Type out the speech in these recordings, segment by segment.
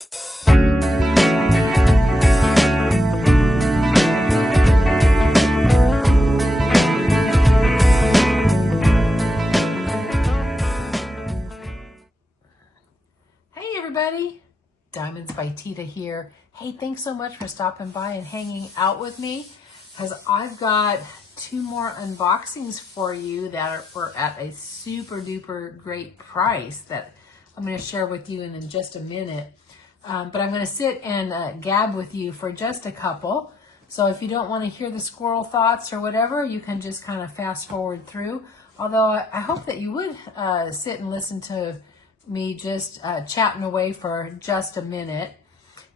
Hey everybody, Diamonds by Teeda here. Hey, thanks so much for stopping by and hanging out with me, because I've got 2 more unboxings for you that are at a super duper great price that I'm going to share with you in just a minute. But I'm going to sit and gab with you for just a couple. So if you don't want to hear the squirrel thoughts or whatever, you can just kind of fast forward through. Although I hope that you would sit and listen to me just chatting away for just a minute.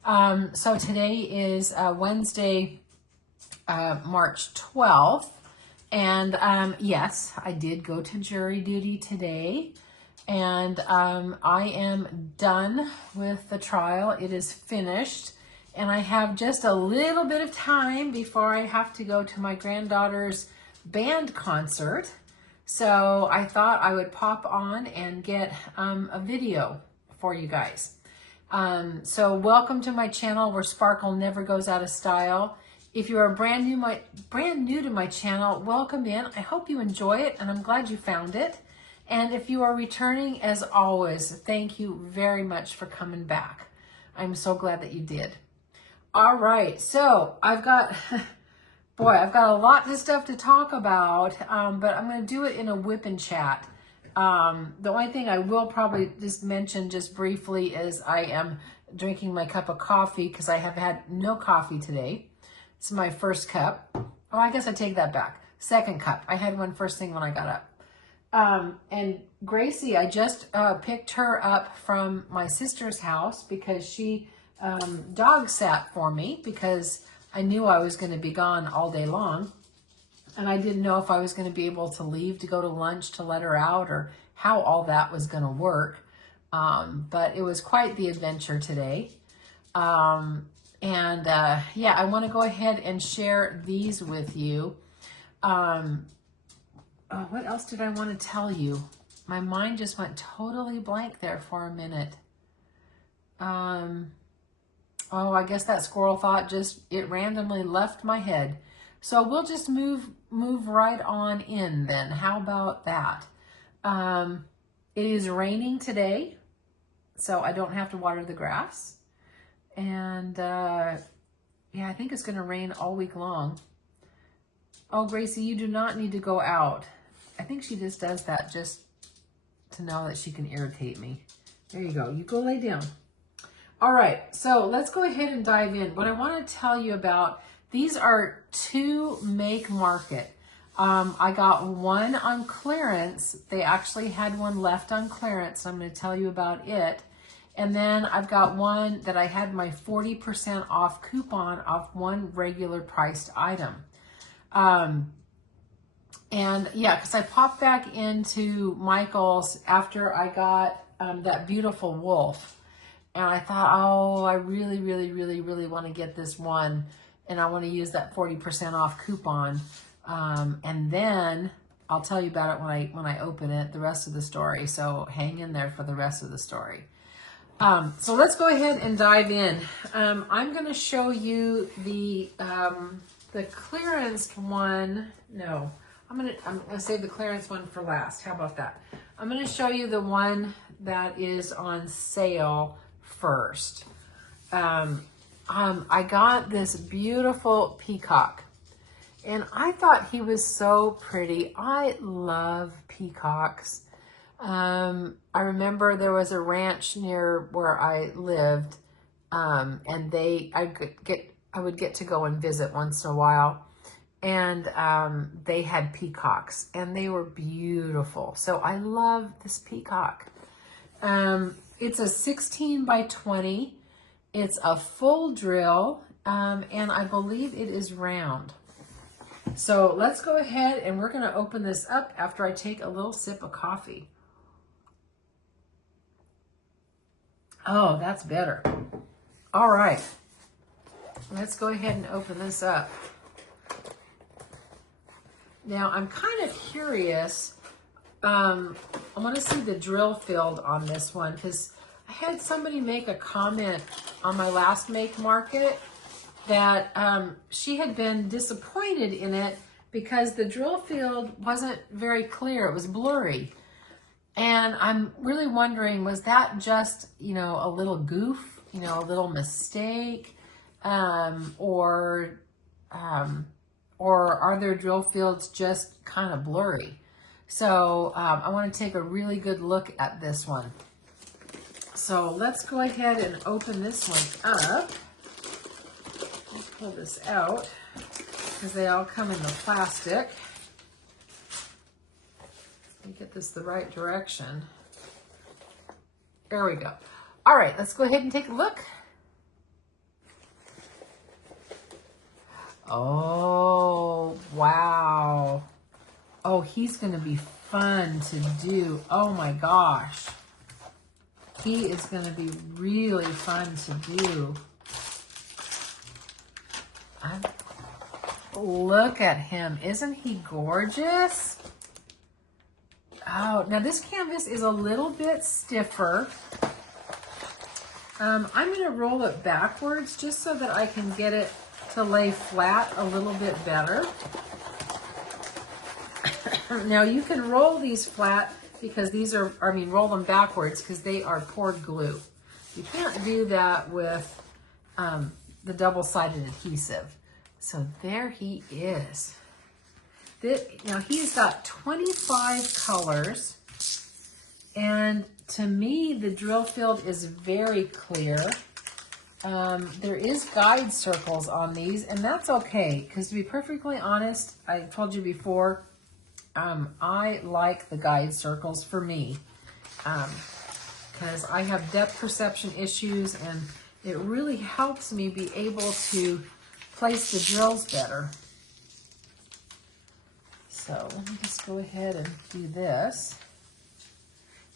So today is Wednesday, March 12th. And yes, I did go to jury duty today. And I am done with the trial. It is finished. And I have just a little bit of time before I have to go to my granddaughter's band concert. So I thought I would pop on and get a video for you guys. So welcome to my channel where sparkle never goes out of style. If you are brand new to my channel, welcome in. I hope you enjoy it and I'm glad you found it. And if you are returning, as always, thank you very much for coming back. I'm so glad that you did. All right, so I've got... Boy, I've got a lot of stuff to talk about, but I'm going to do it in a whip and chat. The only thing I will probably just mention just briefly is I am drinking my cup of coffee because I have had no coffee today. It's my first cup. Oh, I guess I take that back. Second cup. I had one first thing when I got up. And Gracie, I just picked her up from my sister's house because she dog sat for me because I knew I was going to be gone all day long, and I didn't know if I was going to be able to leave to go to lunch to let her out or how all that was going to work. But it was quite the adventure today. Yeah, I want to go ahead and share these with you. What else did I want to tell you? My mind just went totally blank there for a minute. Oh, I guess that squirrel thought it randomly left my head. So we'll just move right on in then. How about that? It is raining today, so I don't have to water the grass. And yeah, I think it's going to rain all week long. Oh, Gracie, you do not need to go out. I think she just does that just to know that she can irritate me. There you go. You go lay down. All right, so let's go ahead and dive in. What I want to tell you about, these are 2 Make Market. I got one on clearance. They actually had one left on clearance. So I'm going to tell you about it. And then I've got one that I had my 40% off coupon off one regular priced item. And yeah, because I popped back into Michael's after I got that beautiful wolf. And I thought, oh, I really, really, really, really want to get this one. And I want to use that 40% off coupon. And then I'll tell you about it when I open it, the rest of the story. So hang in there for the rest of the story. So let's go ahead and dive in. I'm going to show you the clearance one. No, I'm going to save the clearance one for last. How about that? I'm going to show you the one that is on sale first. I got this beautiful peacock and I thought he was so pretty. I love peacocks. I remember there was a ranch near where I lived, and I would get to go and visit once in a while, and they had peacocks and they were beautiful. So I love this peacock. It's a 16 by 20. It's a full drill, and I believe it is round. So let's go ahead and we're going to open this up after I take a little sip of coffee. Oh, that's better. All right. Let's go ahead and open this up. Now, I'm kind of curious. I want to see the drill field on this one because I I had somebody make a comment on my last make market that she had been disappointed in it because the drill field wasn't very clear. It was blurry. And I'm really wondering, was that just, you know, a little goof, you know, a little mistake, or are their drill fields just kind of blurry? So I want to take a really good look at this one. So let's go ahead and open this one up. Let's pull this out because they all come in the plastic. Let me get this the right direction. There we go. All right, let's go ahead and take a look. Oh, wow. Oh, he's going to be fun to do. Oh my gosh. He is going to be really fun to do. Look at him. Isn't he gorgeous? Oh, now this canvas is a little bit stiffer. I'm going to roll it backwards just so that I can get it to lay flat a little bit better. Now you can roll these flat because these are, roll them backwards because they are poured glue. You can't do that with the double-sided adhesive. So there he is. Now he's got 25 colors, and to me the drill field is very clear. There is guide circles on these, and that's okay, because to be perfectly honest, I told you before, I like the guide circles for me, because I have depth perception issues, and it really helps me be able to place the drills better. So let me just go ahead and do this.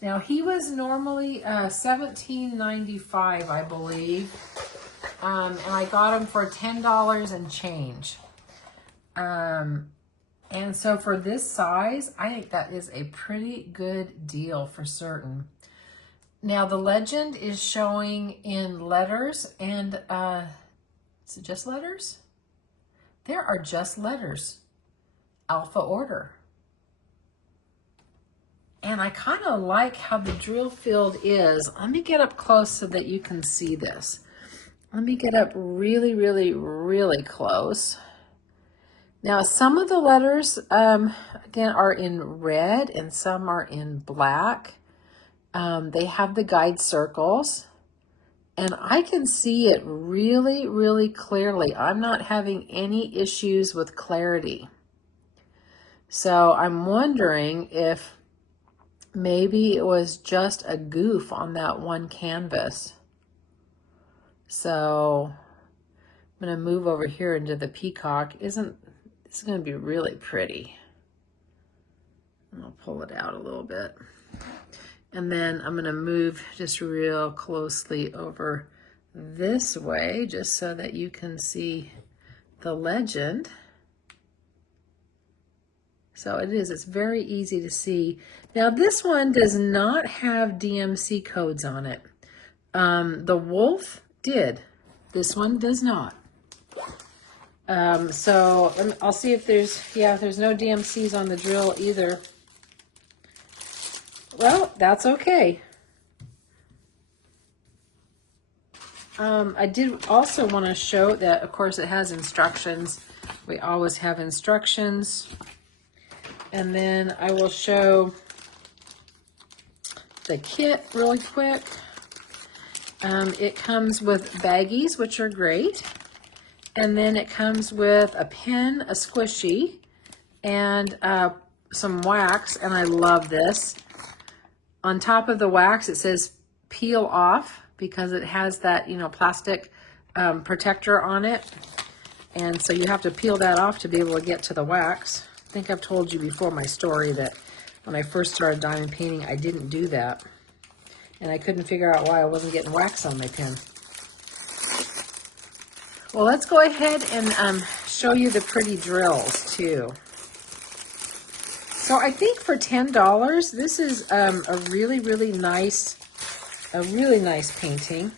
Now he was normally $17.95, I believe, and I got him for $10 and change. And so for this size, I think that is a pretty good deal for certain. Now the legend is showing in letters, and is it just letters? There are just letters. Alpha order. And I kind of like how the drill field is. Let me get up close so that you can see this. Let me get up really, really, really close. Now, some of the letters, again, are in red and some are in black. They have the guide circles. And I can see it really, really clearly. I'm not having any issues with clarity. So I'm wondering if maybe it was just a goof on that one canvas. So I'm going to move over here into the Peacock. This is going to be really pretty. And I'll pull it out a little bit. And then I'm going to move just real closely over this way, just so that you can see the legend. So it's very easy to see. Now this one does not have DMC codes on it. The wolf did. This one does not. So I'll see if there's no DMCs on the drill either. Well, that's okay. I did also want to show that, of course, it has instructions. We always have instructions. And then I will show the kit really quick. It comes with baggies, which are great. And then it comes with a pen, a squishy, and some wax, and I love this. On top of the wax, it says peel off because it has that, plastic protector on it. And so you have to peel that off to be able to get to the wax. I think I've told you before my story that when I first started diamond painting, I didn't do that. And I couldn't figure out why I wasn't getting wax on my pen. Well, let's go ahead and show you the pretty drills too. So I think for $10, this is a really, really nice a really nice painting.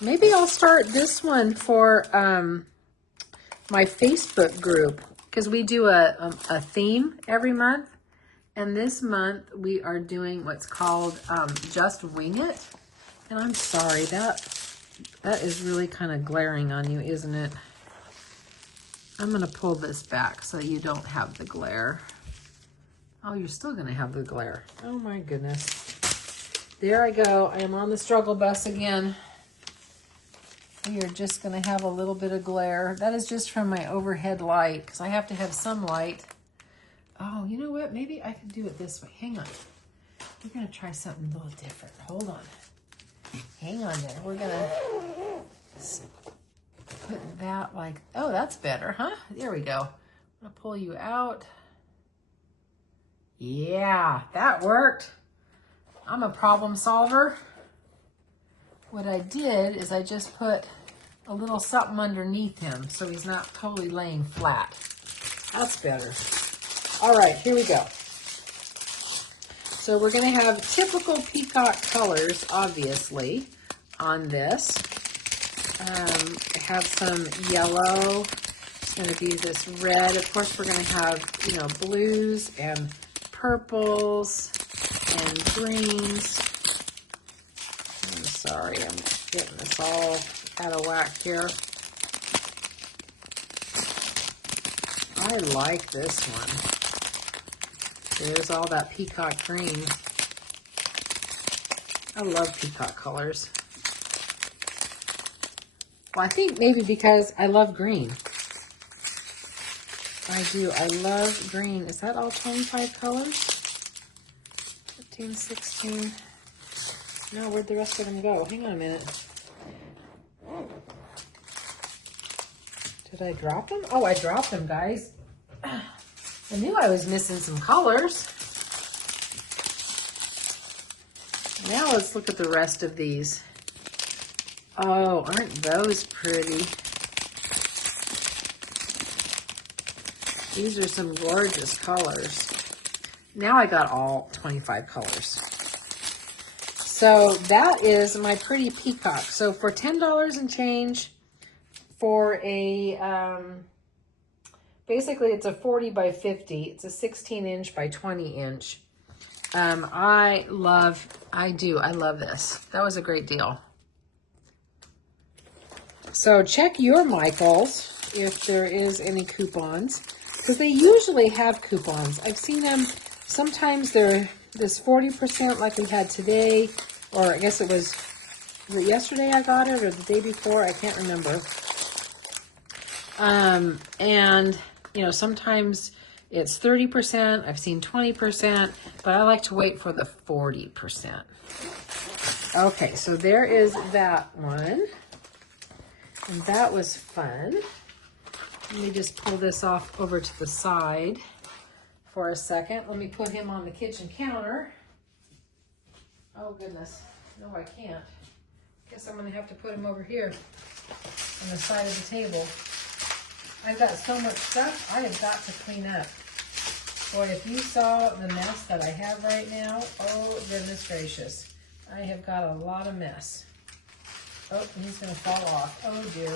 Maybe I'll start this one for my Facebook group, because we do a theme every month. And this month we are doing what's called Just Wing It. And I'm sorry, that is really kind of glaring on you, isn't it? I'm going to pull this back so you don't have the glare. Oh, you're still going to have the glare. Oh my goodness. There I go. I am on the struggle bus again. We are just going to have a little bit of glare. That is just from my overhead light, because I have to have some light. Oh, you know what? Maybe I can do it this way. Hang on. We're going to try something a little different. Hold on. Hang on there. We're going to put that like, oh, that's better, huh? There we go. I'm going to pull you out. Yeah, that worked. I'm a problem solver. What I did is I just put a little something underneath him so he's not totally laying flat. That's better. All right, here we go. So we're going to have typical Peacock colors, obviously, on this. I have some yellow. It's going to be this red. Of course, we're going to have, you know, blues and purples and greens. I'm sorry, I'm getting this all out of whack here. I like this one. There's all that peacock green. I love peacock colors. Well, I think maybe because I love green. I do. I love green. Is that all 25 colors? 15, 16. No, where'd the rest of them go? Hang on a minute. Did I drop them? Oh, I dropped them, guys. I knew I was missing some colors. Now let's look at the rest of these. Oh, aren't those pretty? These are some gorgeous colors. Now I got all 25 colors. So that is my pretty peacock. So for $10 and change, for a, basically it's a 40 by 50. It's a 16-inch by 20-inch. I love this. That was a great deal. So check your Michaels if there is any coupons, because they usually have coupons. I've seen them. Sometimes they're this 40% like we had today, or I guess it was yesterday I got it, or the day before, I can't remember. And, you know, sometimes it's 30%, I've seen 20%, but I like to wait for the 40%. Okay, so there is that one. And that was fun. Let me just pull this off over to the side for a second. Let me put him on the kitchen counter. Oh goodness, no I can't. Guess I'm gonna have to put him over here on the side of the table. I've got so much stuff I have got to clean up. Boy, if you saw the mess that I have right now, oh goodness gracious. I have got a lot of mess. Oh, he's going to fall off. Oh dear.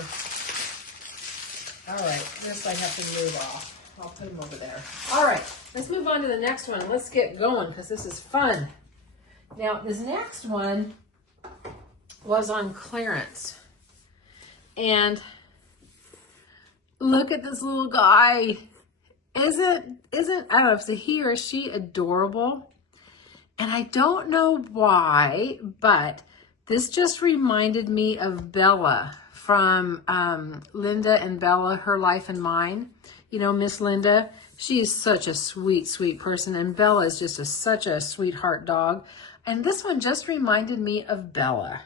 All right, this I have to move off. I'll put him over there. All right, let's move on to the next one. Let's get going because this is fun. Now, this next one was on clearance. And look at this little guy. Isn't I don't know if it's a he or she adorable? And I don't know why, but this just reminded me of Bella from Linda and Bella, Her Life and Mine. You know, Miss Linda, she's such a sweet, sweet person. And Bella is just such a sweetheart dog. And this one just reminded me of Bella.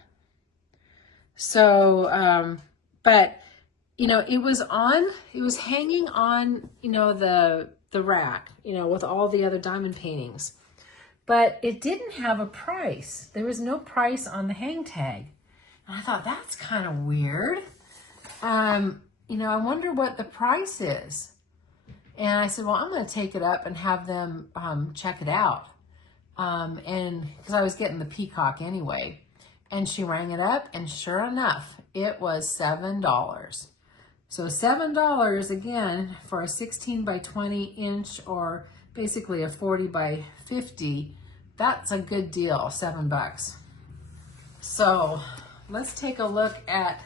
So, but, you know, it was hanging on, you know, the rack, you know, with all the other diamond paintings. But it didn't have a price. There was no price on the hang tag. And I thought, that's kind of weird. You know, I wonder what the price is. And I said, well, I'm going to take it up and have them check it out. and because I was getting the Peacock anyway. And she rang it up, and sure enough, it was $7. So $7 again for a 16 by 20 inch, or basically a 40 by 50. That's a good deal, $7. So let's take a look at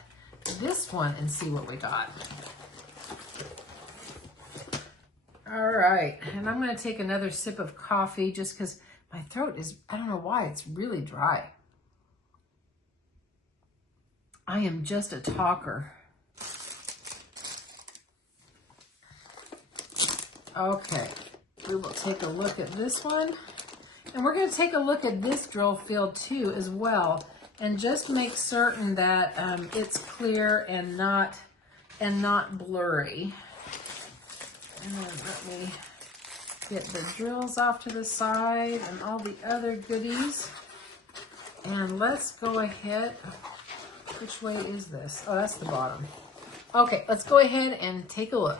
this one and see what we got. All right, and I'm gonna take another sip of coffee just because my throat is, I don't know why, it's really dry. I am just a talker. Okay, we will take a look at this one. And we're gonna take a look at this drill field too as well, and just make certain that it's clear and not blurry. And then let me get the drills off to the side and all the other goodies. And let's go ahead. Which way is this? Oh, that's the bottom. Okay, let's go ahead and take a look.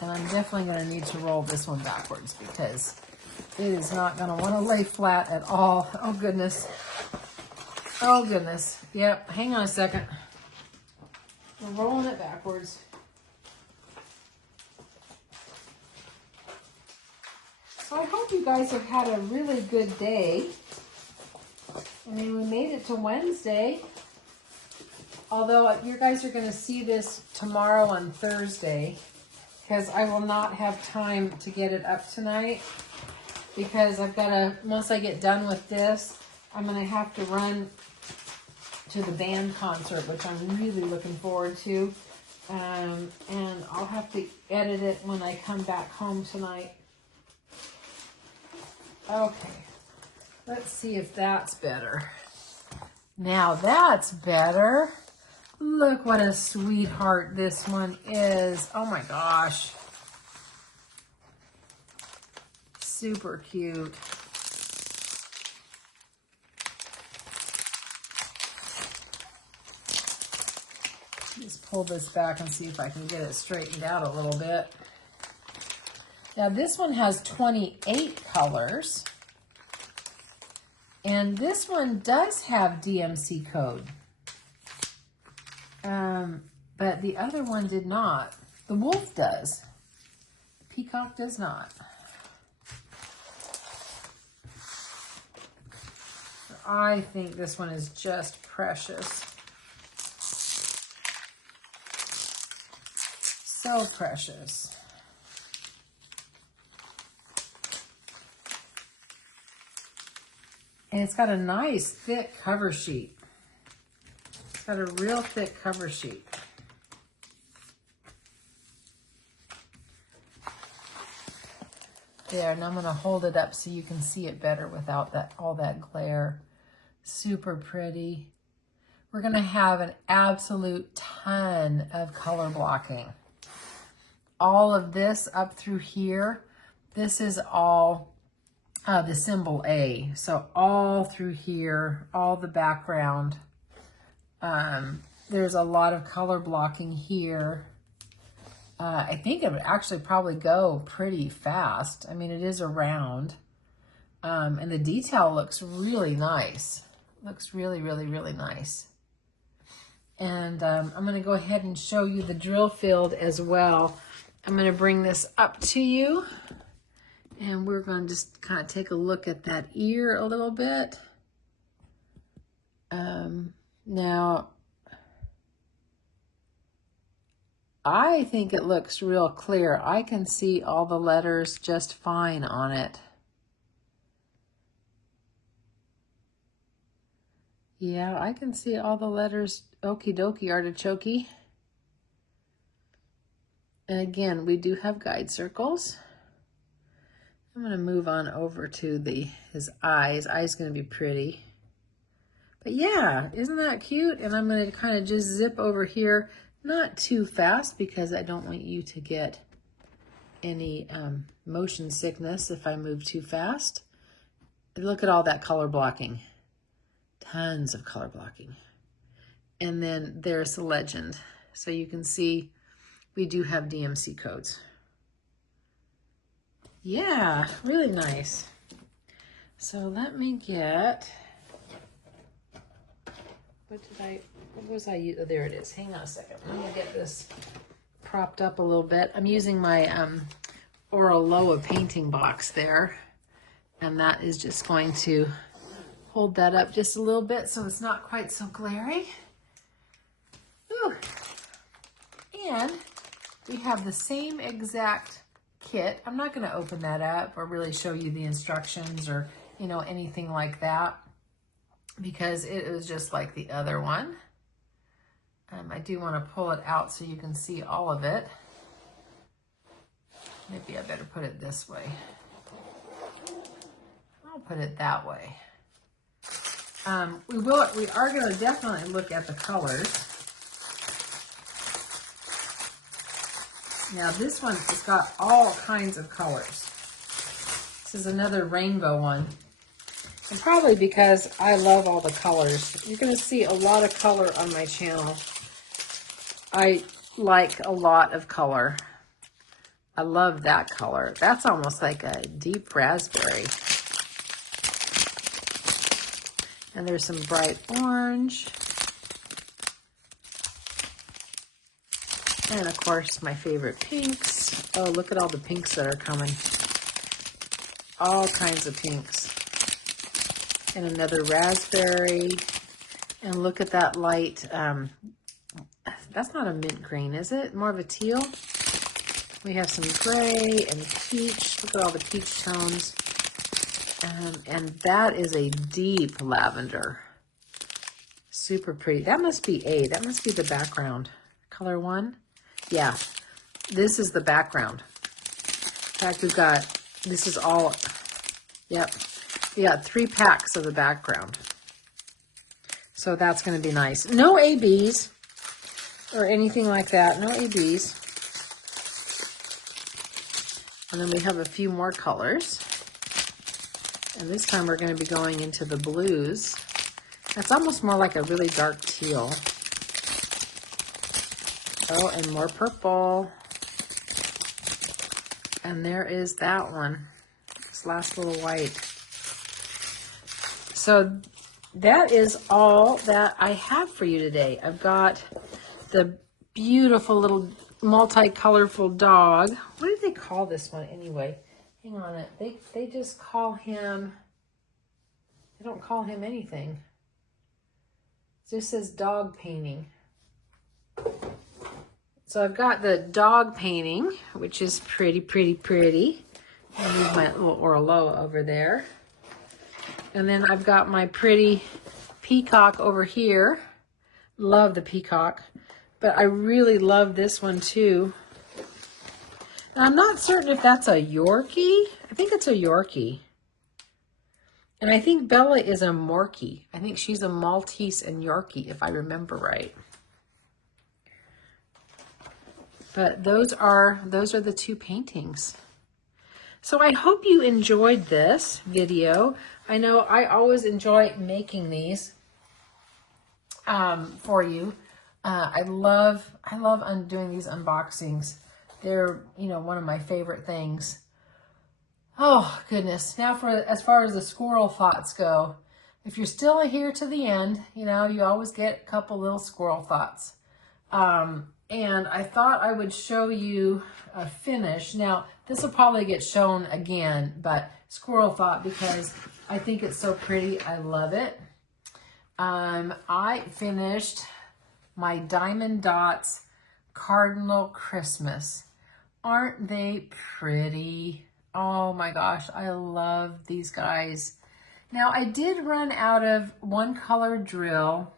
And I'm definitely going to need to roll this one backwards because it is not going to want to lay flat at all. Oh, goodness. Oh, goodness. Yep, hang on a second. We're rolling it backwards. So I hope you guys have had a really good day. I mean, we made it to Wednesday. Although you guys are going to see this tomorrow on Thursday, because I will not have time to get it up tonight, because I've got to, once I get done with this, I'm going to have to run to the band concert, which I'm really looking forward to. And I'll have to edit it when I come back home tonight. Okay, let's see if that's better. Now that's better. Look what a sweetheart this one is. Oh my gosh. Super cute. Just pull this back and see if I can get it straightened out a little bit. Now this one has 28 colors, and this one does have DMC code, but the other one did not. The wolf does. Peacock does not. I think this one is just precious. So precious. And it's got a nice thick cover sheet. It's got a real thick cover sheet. There, and I'm going to hold it up so you can see it better without that all that glare. Super pretty. We're going to have an absolute ton of color blocking. All of this up through here, this is all the symbol A. So all through here, all the background. There's a lot of color blocking here. I think it would actually probably go pretty fast. I mean, it is a round. And the detail looks really nice. Looks really, really, really nice. And I'm going to go ahead and show you the drill field as well. I'm going to bring this up to you. And we're going to just kind of take a look at that ear a little bit. Now, I think it looks real clear. I can see all the letters just fine on it. Yeah, I can see all the letters. Okie dokie, artichoke. And again, we do have guide circles. I'm going to move on over to his eyes. Eyes going to be pretty. But yeah, isn't that cute? And I'm going to kind of just zip over here, not too fast because I don't want you to get any motion sickness if I move too fast. And look at all that color blocking. Tons of color blocking. And then there's the legend. So you can see we do have DMC codes. Yeah, really nice. So let me get, what was I using? Oh, there it is. Hang on a second. I'm gonna get this propped up a little bit. I'm using my Oraloa painting box there, and that is just going to hold that up just a little bit so it's not quite so glary. Ooh. And we have the same exact kit. I'm not going to open that up or really show you the instructions or, you know, anything like that, because it was just like the other one. I do want to pull it out so you can see all of it. Maybe I better put it this way. I'll put it that way. We are going to definitely look at the colors. Now this one has got all kinds of colors. This is another rainbow one. And probably because I love all the colors. You're going to see a lot of color on my channel. I like a lot of color. I love that color. That's almost like a deep raspberry. And there's some bright orange. And of course, my favorite pinks. Oh, look at all the pinks that are coming. All kinds of pinks. And another raspberry. And look at that light. That's not a mint green, is it? More of a teal. We have some gray and peach. Look at all the peach tones. And that is a deep lavender. Super pretty. That must be A. That must be the background. Color 1. Yeah, this is the background. In fact, we've got, this is all, yep. We got 3 packs of the background. So that's going to be nice. No ABs or anything like that. No ABs. And then we have a few more colors. And this time we're going to be going into the blues. That's almost more like a really dark teal. Oh, and more purple. And there is that one. This last little white. So that is all that I have for you today. I've got the beautiful little multi-colorful dog. What do they call this one anyway? Hang on, they just call him, they don't call him anything. It just says dog painting. So I've got the dog painting, which is pretty, pretty, pretty. I'll move my little Oraloa over there. And then I've got my pretty peacock over here. Love the peacock, but I really love this one too. Now, I'm not certain if that's a Yorkie. I think it's a Yorkie. And I think Bella is a Morkie. I think she's a Maltese and Yorkie, if I remember right. But those are the 2 paintings. So I hope you enjoyed this video. I know I always enjoy making these for you. I love doing these unboxings. They're, you know, one of my favorite things. Oh, goodness. Now as far as the squirrel thoughts go, if you're still here to the end, you know, you always get a couple little squirrel thoughts. And I thought I would show you a finish. Now, this will probably get shown again, but squirrel thought because I think it's so pretty. I love it. I finished my Diamond Dots Cardinal Christmas. Aren't they pretty? Oh my gosh, I love these guys. Now, I did run out of one color drill.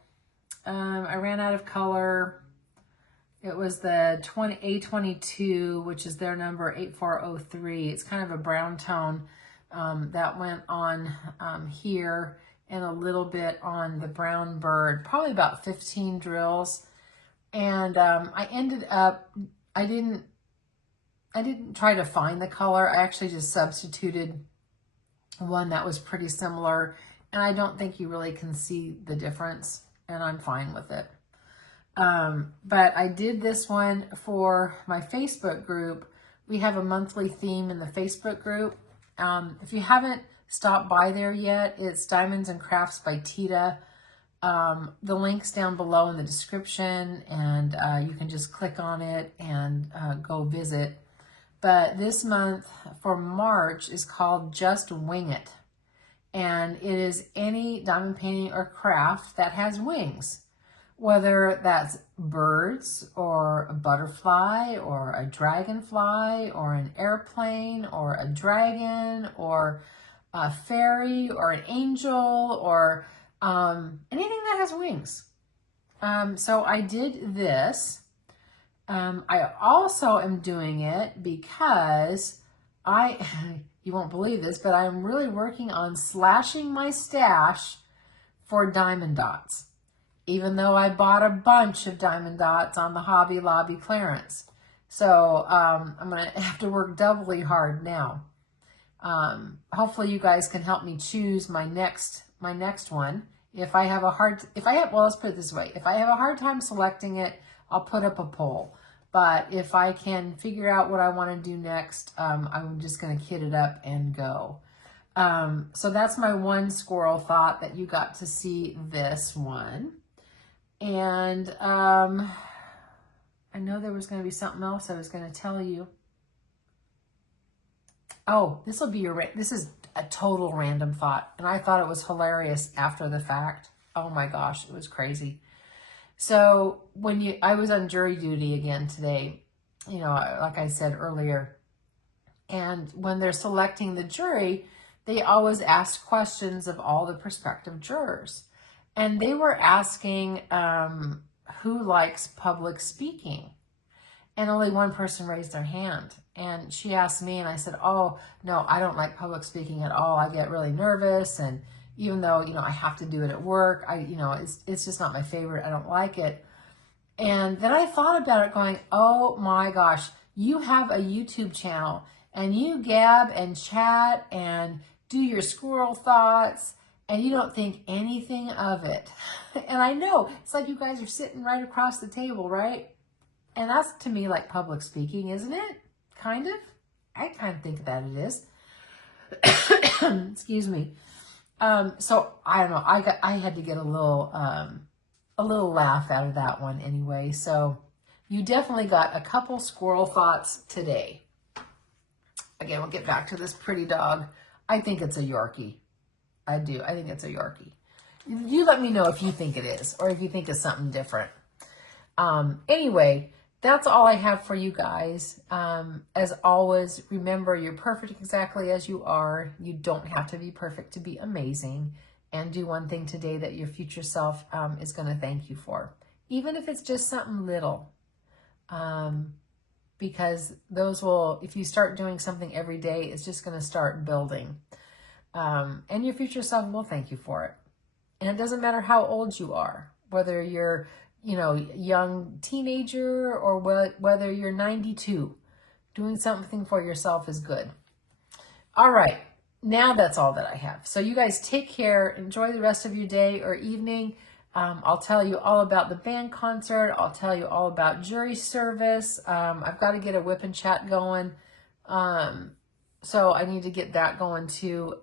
I ran out of color. It was the A22, which is their number 8403. It's kind of a brown tone that went on here and a little bit on the brown bird, probably about 15 drills. And I ended up, I didn't try to find the color. I actually just substituted one that was pretty similar. And I don't think you really can see the difference, and I'm fine with it. But I did this one for my Facebook group We have a monthly theme in the Facebook group. If you haven't stopped by there yet, it's Diamonds and Crafts by Teeda. The link's down below in the description, and you can just click on it and go visit. But this month for March is called Just Wing It. And it is any diamond painting or craft that has wings, whether that's birds or a butterfly or a dragonfly or an airplane or a dragon or a fairy or an angel or anything that has wings. So I did this. I also am doing it because you won't believe this, but I'm really working on slashing my stash for diamond dots, even though I bought a bunch of diamond dots on the Hobby Lobby clearance. So I'm going to have to work doubly hard now. Hopefully you guys can help me choose my next one. Well, let's put it this way. If I have a hard time selecting it, I'll put up a poll. But if I can figure out what I want to do next, I'm just going to kit it up and go. So that's my one squirrel thought, that you got to see this one. And I know there was going to be something else I was going to tell you. Oh, this is a total random thought. And I thought it was hilarious after the fact. Oh my gosh, it was crazy. So I was on jury duty again today, like I said earlier. And when they're selecting the jury, they always ask questions of all the prospective jurors. And they were asking who likes public speaking. And only one person raised their hand. And she asked me, and I said, oh, no, I don't like public speaking at all. I get really nervous. And even though, I have to do it at work, it's just not my favorite. I don't like it. And then I thought about it going, oh my gosh, you have a YouTube channel and you gab and chat and do your squirrel thoughts and you don't think anything of it. And I know, it's like you guys are sitting right across the table, right? And that's, to me, like public speaking, isn't it? Kind of. I kind of think that it is. Excuse me. So I don't know. I had to get a little laugh out of that one anyway. So you definitely got a couple squirrel thoughts today. Again, we'll get back to this pretty dog. I think it's a Yorkie. I do. I think it's a Yorkie. You let me know if you think it is, or if you think it's something different. Anyway, that's all I have for you guys. As always, remember, you're perfect exactly as you are. You don't have to be perfect to be amazing. And do one thing today that your future self is going to thank you for. Even if it's just something little. Because if you start doing something every day, it's just going to start building. And your future self will thank you for it. And it doesn't matter how old you are, whether you're young teenager or whether you're 92, doing something for yourself is good. All right, now that's all that I have. So you guys take care, enjoy the rest of your day or evening. I'll tell you all about the band concert. I'll tell you all about jury service. I've got to get a whip and chat going. So I need to get that going too.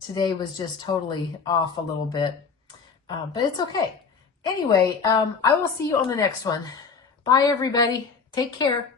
Today was just totally off a little bit. But it's okay. Anyway, I will see you on the next one. Bye, everybody. Take care.